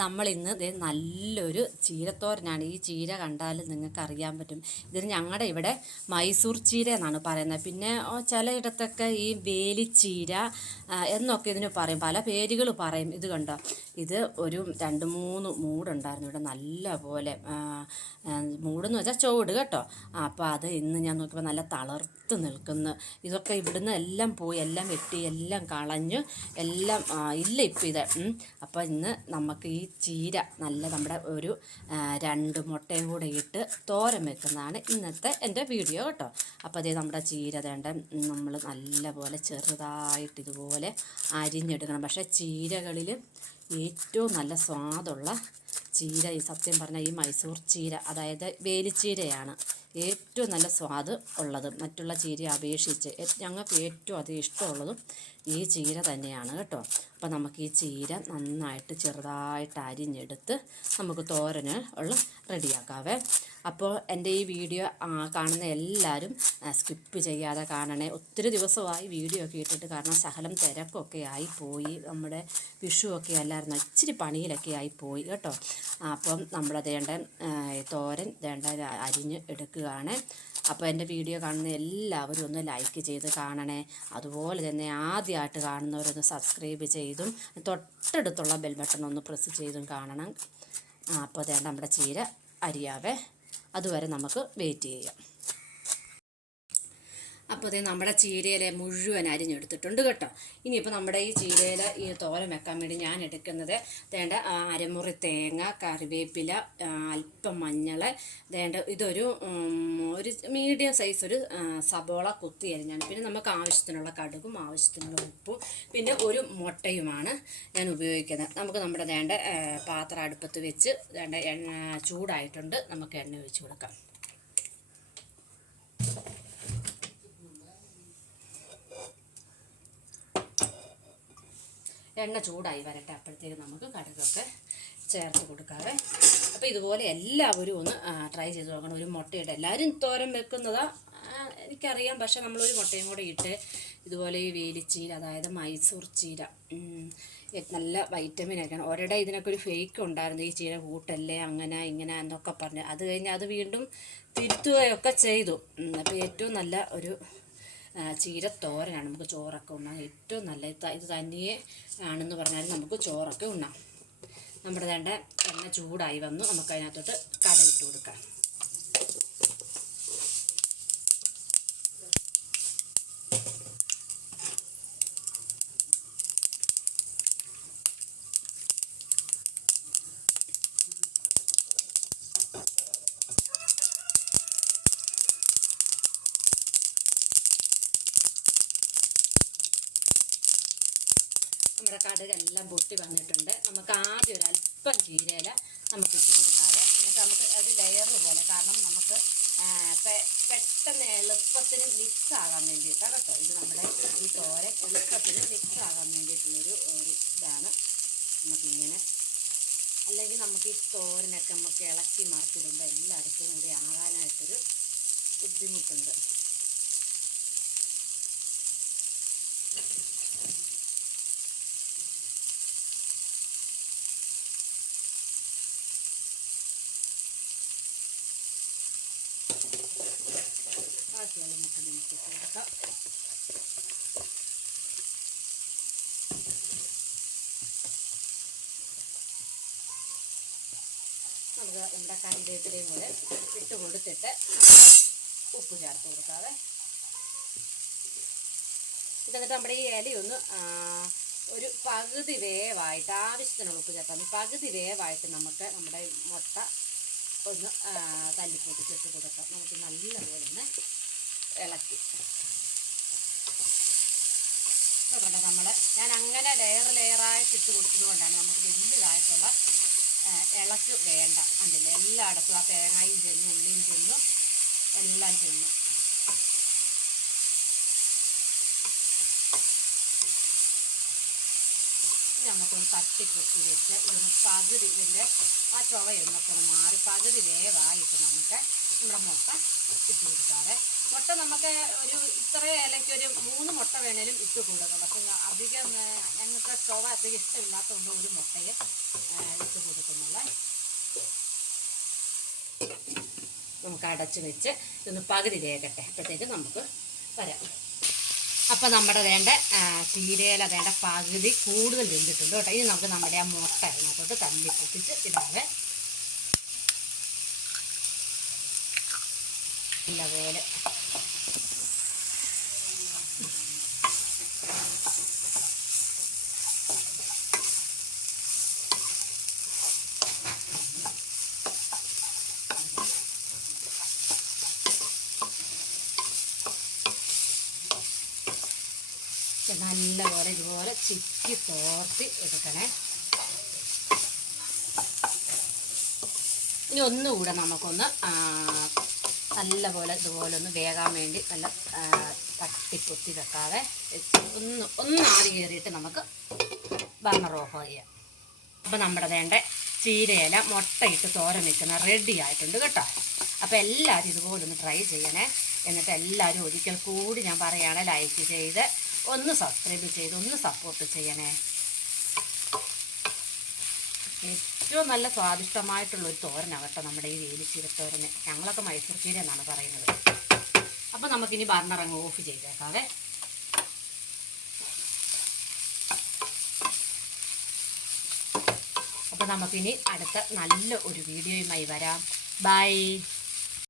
നമ്മൾ ഇന്ന് ദേ നല്ലൊരു ചീരത്തോരനാണ്. ഈ ചീര കണ്ടാൽ നിങ്ങൾക്ക് അറിയാൻ പറ്റും. ഇതിന് ഞങ്ങളുടെ ഇവിടെ മൈസൂർ ചീര എന്നാണ് പറയുന്നത്. പിന്നെ ചിലയിടത്തൊക്കെ ഈ വേലിച്ചീര എന്നൊക്കെ ഇതിന് പറയും, പല പേരുകൾ പറയും. ഇത് കണ്ടോ, ഇത് ഒരു 2-3 മൂടുണ്ടായിരുന്നു ഇവിടെ, നല്ല പോലെ മൂടെന്ന് വെച്ചാൽ ചുവട് കേട്ടോ. അപ്പോൾ അത് ഇന്ന് ഞാൻ നോക്കിയപ്പോൾ നല്ല തളർത്ത് നിൽക്കുന്നു. ഇതൊക്കെ ഇവിടുന്ന് എല്ലാം പോയി, എല്ലാം വെട്ടി, എല്ലാം കളഞ്ഞു, എല്ലാം ഇല്ല ഇപ്പം ഇത്. അപ്പോൾ ഇന്ന് നമുക്ക് ഈ ചീര നല്ല നമ്മുടെ ഒരു 2 മുട്ടയും കൂടെ ഇട്ട് തോരൻ വെക്കുന്നതാണ് ഇന്നത്തെ എൻ്റെ വീഡിയോ കേട്ടോ. അപ്പോൾ അതേ നമ്മുടെ ചീര വേണ്ട നമ്മൾ നല്ലപോലെ ചെറുതായിട്ട് ഇതുപോലെ അരിഞ്ഞെടുക്കണം. പക്ഷേ ചീരകളിൽ ഏറ്റവും നല്ല സ്വാദുള്ള ചീര ഈ സത്യം പറഞ്ഞാൽ ഈ മൈസൂർ ചീര, അതായത് വേലിച്ചീരയാണ് ഏറ്റവും നല്ല സ്വാദ് ഉള്ളത്. മറ്റുള്ള ചീരയെ അപേക്ഷിച്ച് ഞങ്ങൾക്ക് ഏറ്റവും അധികം ഇഷ്ടമുള്ളതും ഈ ചീര തന്നെയാണ് കേട്ടോ. അപ്പോൾ നമുക്ക് ഈ ചീര നന്നായിട്ട് ചെറുതായിട്ട് അരിഞ്ഞെടുത്ത് നമുക്ക് തോരന് ഉള്ള റെഡിയാക്കാവേ. അപ്പോൾ എൻ്റെ ഈ വീഡിയോ കാണുന്ന എല്ലാവരും സ്കിപ്പ് ചെയ്യാതെ കാണണേ. ഒത്തിരി ദിവസമായി വീഡിയോ ഒക്കെ ഇട്ടിട്ട്, കാരണം ശകലം തിരക്കൊക്കെ ആയിപ്പോയി, നമ്മുടെ വിഷുവൊക്കെ അല്ലായിരുന്നു, ഇച്ചിരി പണിയിലൊക്കെ ആയിപ്പോയി കേട്ടോ. അപ്പം നമ്മളതേണ്ട തോരൻ വേണ്ട അരിഞ്ഞ് എടുക്കുകയാണ്. അപ്പോൾ എൻ്റെ വീഡിയോ കാണുന്ന എല്ലാവരും ഒന്ന് ലൈക്ക് ചെയ്ത് കാണണേ. അതുപോലെ തന്നെ ആദ്യമായിട്ട് കാണുന്നവരൊന്ന് സബ്സ്ക്രൈബ് ചെയ്തും തൊട്ടടുത്തുള്ള ബെൽ ബട്ടൺ ഒന്ന് പ്രസ് ചെയ്തും കാണണം. അപ്പോൾ അതേണ്ട നമ്മുടെ ചീര അരിയാവേ, അതുവരെ നമുക്ക് വെയിറ്റ് ചെയ്യാം. അപ്പോൾ അതേ നമ്മുടെ ചീരയില മുഴുവൻ അരിഞ്ഞെടുത്തിട്ടുണ്ട് കേട്ടോ. ഇനിയിപ്പോൾ നമ്മുടെ ഈ ചീരയില ഈ തോരൻ വെക്കാൻ വേണ്ടി ഞാൻ എടുക്കുന്നത് വേണ്ട അരമുറി തേങ്ങ, കറിവേപ്പില, അല്പം മഞ്ഞൾ, വേണ്ട ഇതൊരു മീഡിയം സൈസ് ഒരു സബോള കുത്തി അരിഞ്ഞാണ്. പിന്നെ നമുക്ക് ആവശ്യത്തിനുള്ള കടുകും ആവശ്യത്തിനുള്ള ഉപ്പും പിന്നെ ഒരു മുട്ടയുമാണ് ഞാൻ ഉപയോഗിക്കുന്നത്. നമുക്ക് നമ്മുടെ വേണ്ട പാത്രം അടുപ്പത്ത് വെച്ച് വേണ്ട എണ്ണ ചൂടായിട്ടുണ്ട്, നമുക്ക് എണ്ണ ഒഴിച്ച് കൊടുക്കാം. എണ്ണ ചൂടായി വരട്ടെ, അപ്പോഴത്തേക്ക് നമുക്ക് കടുകൊക്കെ ചേർത്ത് കൊടുക്കാവേ. അപ്പോൾ ഇതുപോലെ എല്ലാവരും ഒന്ന് ട്രൈ ചെയ്ത് നോക്കണം. ഒരു മുട്ടയിട്ട് എല്ലാവരും തോരൻ വെക്കുന്നതാണ് എനിക്കറിയാം, പക്ഷേ നമ്മളൊരു മുട്ടയും കൂടെ ഇട്ട് ഇതുപോലെ ഈ വേലിച്ചീര, അതായത് മൈസൂർ ചീര നല്ല വൈറ്റമിനൊക്കെയാണ്. ഒരിടെ ഇതിനൊക്കെ ഒരു ഫേക്ക് ഉണ്ടായിരുന്നു, ഈ ചീര കൂട്ടല്ലേ അങ്ങനെ ഇങ്ങനെ എന്നൊക്കെ പറഞ്ഞ്. അത് കഴിഞ്ഞ് അത് വീണ്ടും തിരുത്തുകയൊക്കെ ചെയ്തു. അപ്പോൾ ഏറ്റവും നല്ല ഒരു ചീരത്തോരനാണ്. നമുക്ക് ചോറൊക്കെ ഉണ്ണാൻ ഏറ്റവും നല്ല ഇത് തന്നെയേ ആണെന്ന് പറഞ്ഞാൽ നമുക്ക് ചോറൊക്കെ ഉണ്ണാം. നമ്മുടെ വേണ്ട എണ്ണ ചൂടായി വന്നു, നമുക്ക് അതിനകത്തോട്ട് കടുകിട്ട് കൊടുക്കാം. നമ്മുടെ കടുകെല്ലാം പൊട്ടി വന്നിട്ടുണ്ട്. നമുക്ക് ആദ്യം ഒരു അല്പം ചീരയില നമുക്ക് ഇട്ട് കൊടുക്കാതെ, എന്നിട്ട് നമുക്ക് ഒരു ലെയർ പോലെ, കാരണം നമുക്ക് പെട്ടെന്ന് എളുപ്പത്തിന് മിക്സ് ആകാൻ വേണ്ടിയിട്ടാണ് കേട്ടോ. ഇത് നമ്മുടെ ഈ തോരൻ എളുപ്പത്തിന് മിക്സ് ആകാൻ വേണ്ടിയിട്ടുള്ളൊരു ഇതാണ്. നമുക്കിങ്ങനെ, അല്ലെങ്കിൽ നമുക്ക് ഈ തോരനൊക്കെ നമുക്ക് ഇളക്കി മറിച്ചിടുമ്പോൾ എല്ലായിടത്തും കൂടി ആകാനായിട്ടൊരു ബുദ്ധിമുട്ടുണ്ട്. ബാക്കിയുള്ള മുട്ട നമുക്ക് കൊടുക്കാം. നമുക്ക് നമ്മുടെ കറിവേപ്പിലയും കൂടെ ഇട്ട് കൊടുത്തിട്ട് ഉപ്പ് ചേർത്ത് കൊടുക്കാതെ, എന്നിട്ട് നമ്മുടെ ഈ ഇലയൊന്ന് ഒരു പകുതി വേവായിട്ട്, ആവശ്യത്തിനുള്ള ഉപ്പ് ചേർത്താൽ മതി, പകുതി വേവായിട്ട് നമുക്ക് നമ്മുടെ മുട്ട ഒന്ന് തല്ലിപ്പൊട്ടിച്ചിട്ട് കൊടുക്കാം. നമുക്ക് നല്ലപോലെ ഒന്ന് ഇളക്കി കണ്ടോ. ഞാൻ അങ്ങനെ ലെയറായിട്ട് ഇട്ട് കൊടുത്തത് കൊണ്ടാണ് നമുക്ക് വലിയതായിട്ടുള്ള ഇളക്ക് വേണ്ട. കണ്ടില്ലേ, എല്ലായിടത്തും ആ തേങ്ങയും ചെന്നു, ഉള്ളിയും ചെന്നു, എല്ലാം ചെന്നു. നമുക്കൊന്ന് തട്ടിപ്പൊത്തി വെച്ച് ഇതൊന്ന് പകുതി, ഇതിൻ്റെ ആ ചുവയൊന്നൊക്കെ ഒന്ന് മാറി പകുതി വേവായിട്ട് നമുക്ക് നമ്മുടെ മുട്ട ഇട്ട് കൊടുക്കാതെ. മുട്ട നമുക്ക് ഒരു ഇത്ര ഇലയ്ക്ക് ഒരു 3 മുട്ട വേണേലും ഇട്ട് കൊടുക്കാം. പക്ഷേ അധികം ഞങ്ങൾക്ക് ചുവ അധികം ഇഷ്ടമില്ലാത്തതുകൊണ്ട് ഒരു മുട്ടയെ ഇട്ട് നമുക്ക് അടച്ച് വെച്ച് ഇതൊന്ന് പകുതി വേകട്ടെ. അപ്പോഴത്തേക്ക് നമുക്ക് വരാം. അപ്പോൾ നമ്മുടെ വേണ്ട ചീരയില വേണ്ട പകുതി കൂടുതൽ വെന്തിട്ടുണ്ട് കേട്ടോ. ഇനി നമുക്ക് നമ്മുടെ ആ മുട്ട അതിനകത്തോട്ട് തല്ലി പൊട്ടിച്ച് ഇടാവേ. നല്ലപോലെ നല്ലപോലെ ഇതുപോലെ ചിക്കി തോർത്തി എടുക്കണേ. ഇനി ഒന്നുകൂടെ നമുക്കൊന്ന് നല്ലപോലെ ഇതുപോലെ ഒന്ന് വേകാൻ വേണ്ടി നല്ല തട്ടിപ്പൊത്തി വെക്കാതെ ഒന്ന് ആവി കയറിയിട്ട് നമുക്ക് ബർണർ ഓഫ് ചെയ്യാം. അപ്പോൾ നമ്മുടെ വേണ്ട ചീരയില മുട്ടയിട്ട് തോരൻ വെക്കുന്ന റെഡി ആയിട്ടുണ്ട് കേട്ടോ. അപ്പോൾ എല്ലാവരും ഇതുപോലെ ഒന്ന് ട്രൈ ചെയ്യണേ. എന്നിട്ട് എല്ലാവരും ഒരിക്കൽ കൂടി ഞാൻ പറയുകയാണ്, ലൈക്ക് ചെയ്ത് ഒന്ന് സബ്സ്ക്രൈബ് ചെയ്ത് ഒന്ന് സപ്പോർട്ട് ചെയ്യണേ. ഏറ്റവും നല്ല സ്വാദിഷ്ടമായിട്ടുള്ളൊരു തോരനാണ് കേട്ടോ നമ്മുടെ ഈ വേലിച്ചീരത്തോരന്. ഞങ്ങളൊക്കെ മൈസൂർ ചീര എന്നാണ് പറയുന്നത്. അപ്പോൾ നമുക്കിനി ബർണർ അങ്ങ് ഓഫ് ചെയ്തേക്കാവേ. അപ്പോൾ നമുക്കിനി അടുത്ത നല്ല ഒരു വീഡിയോയുമായി വരാം. ബൈ.